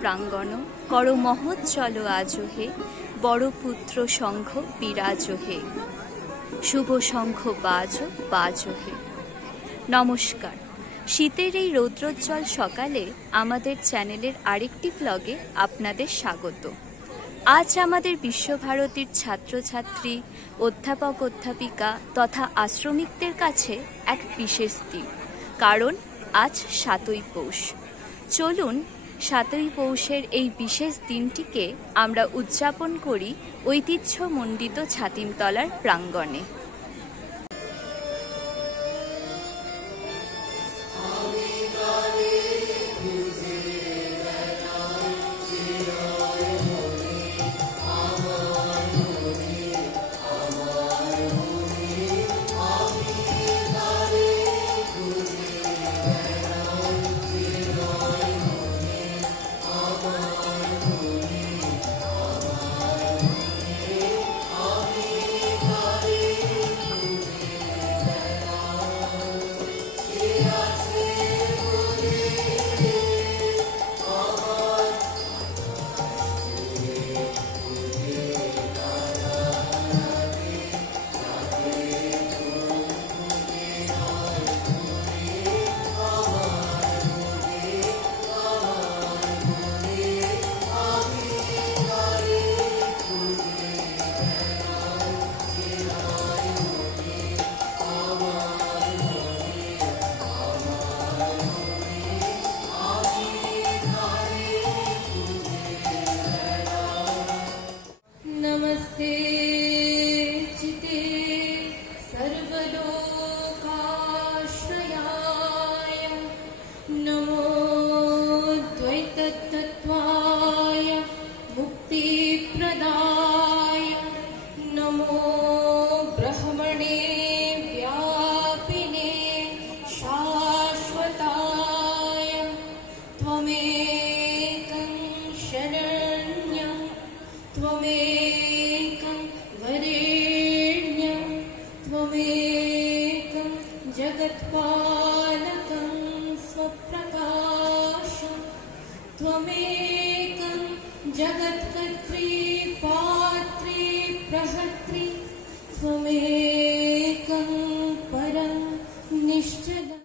প্রাঙ্গণ কর মহোজ্জ্বল আজো হে, বড় পুত্র সংঘ বিরাজ হে, শুভ শঙ্খ বাজো বাজো হে। নমস্কার, শীতের এই রৌদ্রোজ্জ্বল সকালে আমাদের চ্যানেলের আরেকটি ব্লগে আপনাদের স্বাগত। আজ আমাদের বিশ্বভারতীর ছাত্রছাত্রী, অধ্যাপক অধ্যাপিকা তথা আশ্রমিকদের কাছে এক বিশেষ দিন, কারণ আজ ৭ই পৌষ। চলুন ৭ই পৌষের এই বিশেষ দিনটিকে আমরা উদযাপন করি ঐতিহ্যমণ্ডিত ছাতিমতলার প্রাঙ্গণে।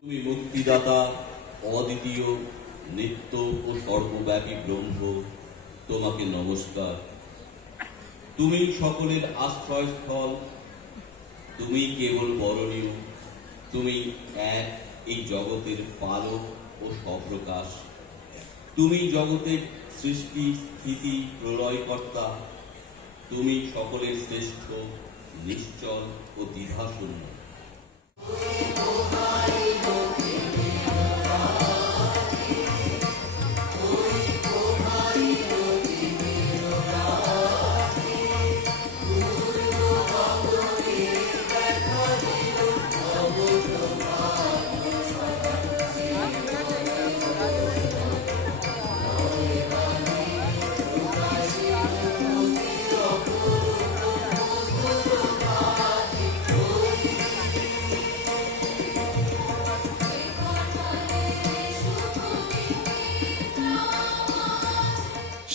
তুমি মুক্তিদাতা, অদ্বিতীয়, নিত্য ও সর্বব্যাপী ব্রহ্ম, তোমাকে নমস্কার। তুমি সকলের আশ্রয়স্থল, তুমি কেবল বরণীয়, তুমি এক এই জগতের পালক ও স্বপ্রকাশ। তুমি জগতের সৃষ্টি স্থিতি প্রলয়কর্তা, তুমি সকলের শ্রেষ্ঠ, নিশ্চল ও দ্বিধাশূন্য।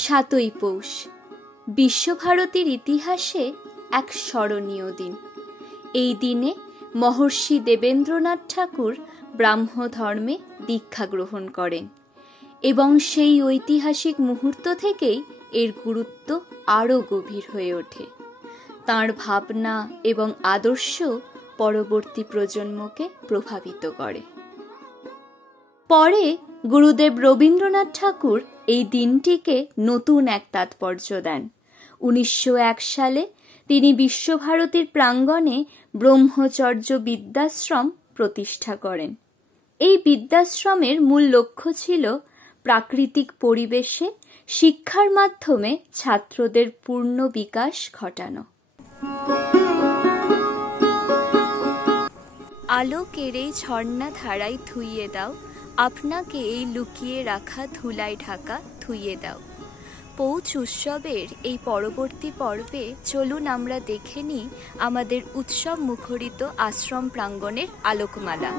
সাতই পৌষ বিশ্বভারতীর ইতিহাসে এক স্মরণীয় দিন। এই দিনে মহর্ষি দেবেন্দ্রনাথ ঠাকুর ব্রাহ্ম ধর্মে দীক্ষা গ্রহণ করেন এবং সেই ঐতিহাসিক মুহূর্ত থেকেই এর গুরুত্ব আরও গভীর হয়ে ওঠে। তাঁর ভাবনা এবং আদর্শ পরবর্তী প্রজন্মকে প্রভাবিত করে। পরে গুরুদেব রবীন্দ্রনাথ ঠাকুর এই দিনটিকে নতুন এক তাৎপর্য দেন। ১৯০১ সালে তিনি বিশ্বভারতীর প্রাঙ্গণে ব্রহ্মচর্য বিদ্যাশ্রম প্রতিষ্ঠা করেন। এই বিদ্যাশ্রমের মূল লক্ষ্য ছিল প্রাকৃতিক পরিবেশে শিক্ষার মাধ্যমে ছাত্রদের পূর্ণ বিকাশ ঘটানো। আলোকের এই ঝর্ণা ধারায় ধুইয়ে দাও, আপনাকে এই লুকিয়ে রাখা ধুলায় ঢাকা ধুইয়ে দাও। পৌষ উৎসবের এই পরবর্তী পর্বে চলুন আমরা দেখে নিই আমাদের উৎসব মুখরিত আশ্রম প্রাঙ্গণের আলোকমালা।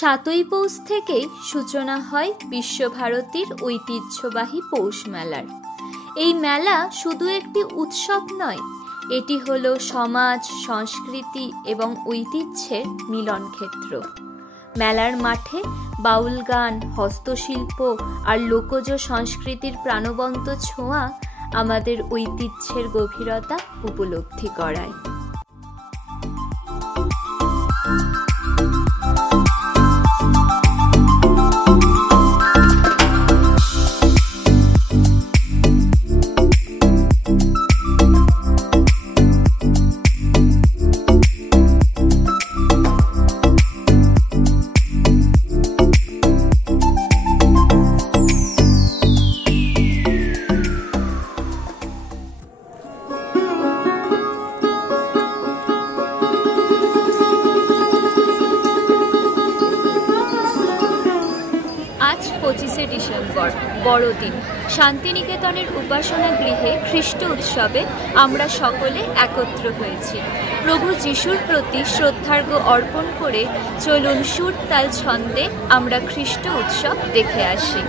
7ই পৌষ থেকেই সূচনা হয় বিশ্বভারতীর ঐতিহ্যবাহী পৌষ মেলার। এই মেলা শুধু একটি উৎসব নয়, এটি হলো সমাজ, সংস্কৃতি এবং ঐতিহ্যের মিলন ক্ষেত্র। মেলার মাঠে বাউল গান, হস্তশিল্প আর লোকজ সংস্কৃতির প্রাণবন্ত ছোঁয়া আমাদের ঐতিহ্যের গভীরতা উপলব্ধি করায়। আজ 25শে ডিসেম্বর, বড়দিন। শান্তিনিকেতনের উপাসনা গৃহে খ্রিস্ট উৎসবে আমরা সকলে একত্র হয়েছি। প্রভু যিশুর প্রতি শ্রদ্ধার্ঘ্য অর্পণ করে চলুন সুর তাল ছন্দে আমরা খ্রিস্ট উৎসব দেখে আসি।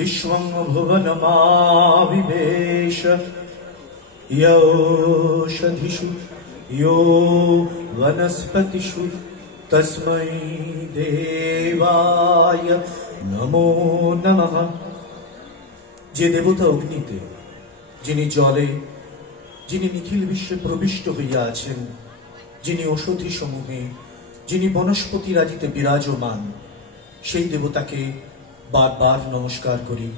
विश्वं भुवनमाविवेश यौषधिषु यो वनस्पतिषु तस्मै देवाय नमो नमः। যে দেবতা অগ্নিতে, যিনি জলে, যিনি নিখিল বিশ্বে প্রবিষ্ট হইয়া আছেন, যিনি ঔষধি সমূহে, যিনি বনস্পতি রাজিতে বিরাজমান, সেই দেবতাকে বারবার নমস্কার করি।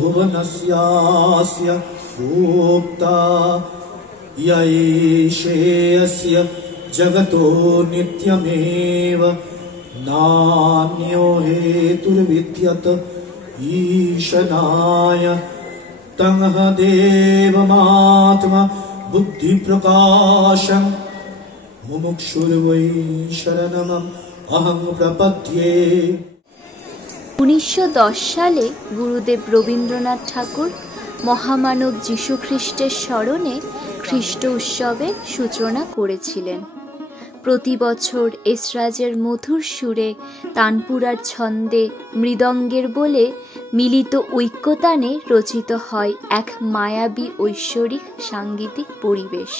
भुवनस्यास्य सूक्ता यैषेयस्य जगतो नित्यमेव नान्यो हेतुर्विद्यत ईशनाय तंह देवमात्मा बुद्धिप्रकाशं মুমুক্ষুর্বৈ শরণমহং অহং প্রপদ্যে। 1910 সালে গুরুদেব রবীন্দ্রনাথ ঠাকুর মহামানব যীশু খ্রিস্টের স্মরণে খ্রিস্ট উৎসবের সূচনা করেছিলেন। প্রতি বছর এসরাজের মধুর সুরে, তানপুরার ছন্দে, মৃদঙ্গের বলে মিলিত ঐক্যতানে রচিত হয় এক মায়াবী ঐশ্বরিক সাঙ্গীতিক পরিবেশ।